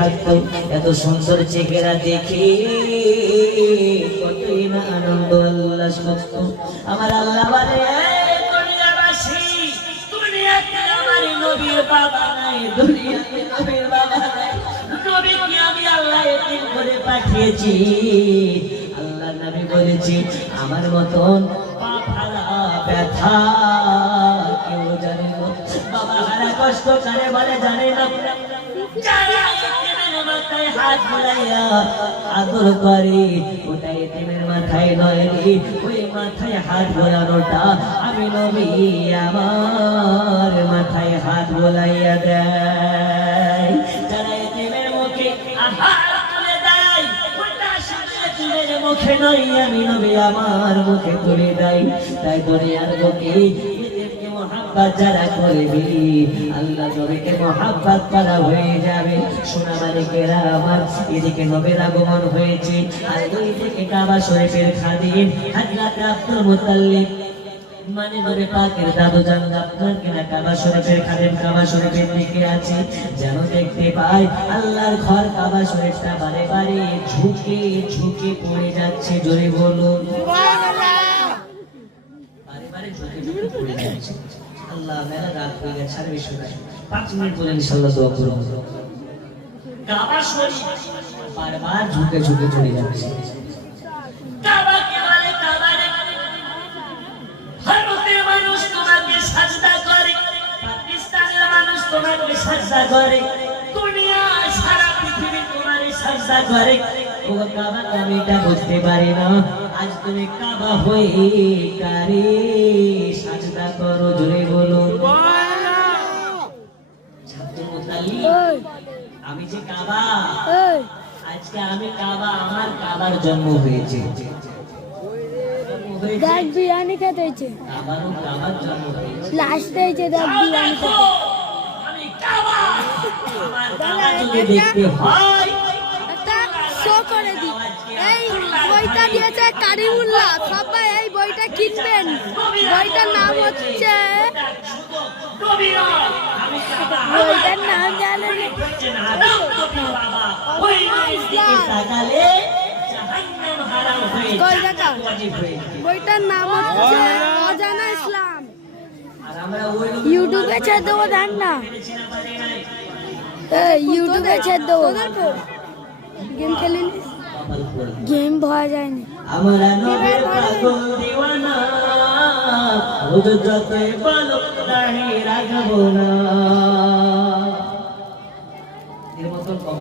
থাকতো এত সুন্দর চেহারা দেখে কতই না আনন্দ উল্লাস করত। আমার আল্লাহ বলে দুনিয়াবাসী, দুনিয়াতে আমার নবীর বাবা নাই, দুনিয়াতে নবীর বাবা নাই, নবীকে আমি আল্লাহ এতিম করে পাঠিয়েছি। আল্লাহ নবী বলেছি আমার মতন পা ফালা ব্যথা কেউ জানে না, বাবা হারা কষ্ট কারে বলে জানে না। যারা এতিমের মাথায় হাত বুলাইয়া আদর করে ওটা এতিমের মাথায় নয় রে, ওই মাথায় হাত বোলানোটা আমি নবী আমার মাথায় হাত বোলাইয়া দেয়। যারা এতিমের মুখে আহার তুলে দেয় ওটা শুধু এতিমের মুখে নয়, আমি নবী আমার মুখে তুলে দেয়। তাই দুনিয়ার বুকে মোহাব্বত যারা করবি আল্লাহ নবীকে মোহাব্বত করা হয়ে যাবে। সোনা মালিকেরা আমার এদিকে নবীর আগমন হয়েছে, আর ওই থেকে কাবা শরীফের খাদিম হযরত আব্দুল মুত্তালিব মানে নবী পাকের দাদু জান আপনার কিনা কাবা শরীফের খাদিম কাবা শরীফের দিকে আছে, যেন দেখতে পাই আল্লাহর ঘর কাবা শরীফটা বারে বারে ঝুঁকে ঝুঁকে পড়ে যাচ্ছে। জোরে বলুন আল্লাহ মেলা রাত হয়ে গেছে, 5 মিনিট বলে ইনশাআল্লাহ দোয়া করব। কাবা শরীফ বারবার ঝুঁকে ঝুঁকে চলে যাচ্ছে। কাবাকে বলে কাবারে ভারতের মানুষ তোমাকে সাজদা করে, পাকিস্তানের মানুষ তোমাকে সাজদা করে, দুনিয়া সারা পৃথিবী তোমারে সাজদা করে। ও কাবা আমি এটা বুঝতে পারি না, আজ তুমি কাবা হয়ে কারে সাজদা করো। জোরে বলুন আমি যে কাবা, আজকে আমি কাবা, আমার কাবার জন্ম হয়েছে, বিরিয়ানি খেতে হয়েছে, কাবারও কাবার জন্ম হয়েছে, লাস্ট হয়েছে বিরিয়ানি খেতে। আমি কাবা, আমার কাবা যদি দেখতে হয় শো করে দি। এই বইটা দিয়েছে কারিমুল্লাহ, সবাই এই বইটা কিনবেন। বইটার নাম হচ্ছে, বইটার নাম জানেন? বইটার নাম হচ্ছে অজানা ইসলাম। ইউটিউবে ছেড়ে দেবো, জান না ইউটিউবে ছেড়ে দেবো। গেম খেলিনি, গেম ভয় যায়নি। আমরা নবীর পাগল দিওয়ানা, হুজুর যতই বলো দাঁড়িয়ে রাখবো না।